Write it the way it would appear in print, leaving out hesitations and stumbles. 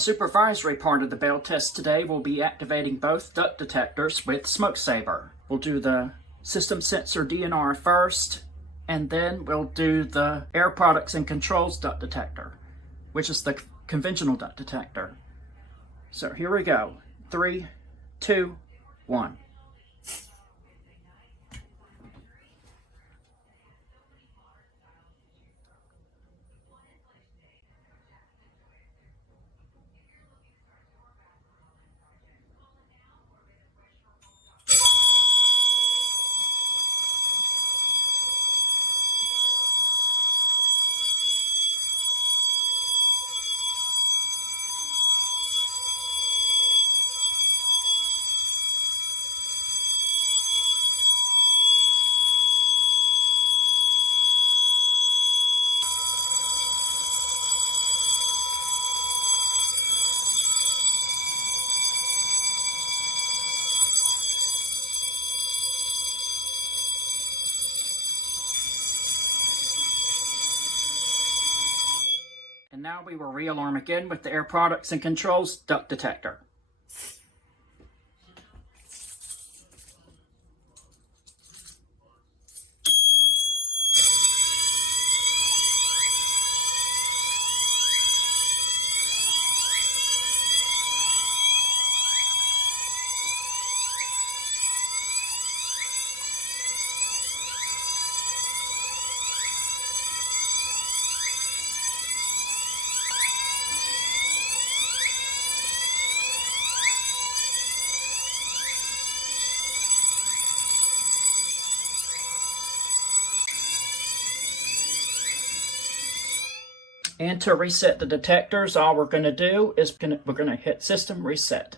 supervisory part of the bell test today, we'll be activating both duct detectors with Smoke Sabre. We'll do the system sensor DNR first, and then we'll do the air products and controls duct detector, which is the conventional duct detector. So here we go. 3, 2, 1. And now we will re-alarm again with the air products and controls duct detector. And to reset the detectors, all we're going to do is we're going to hit system reset.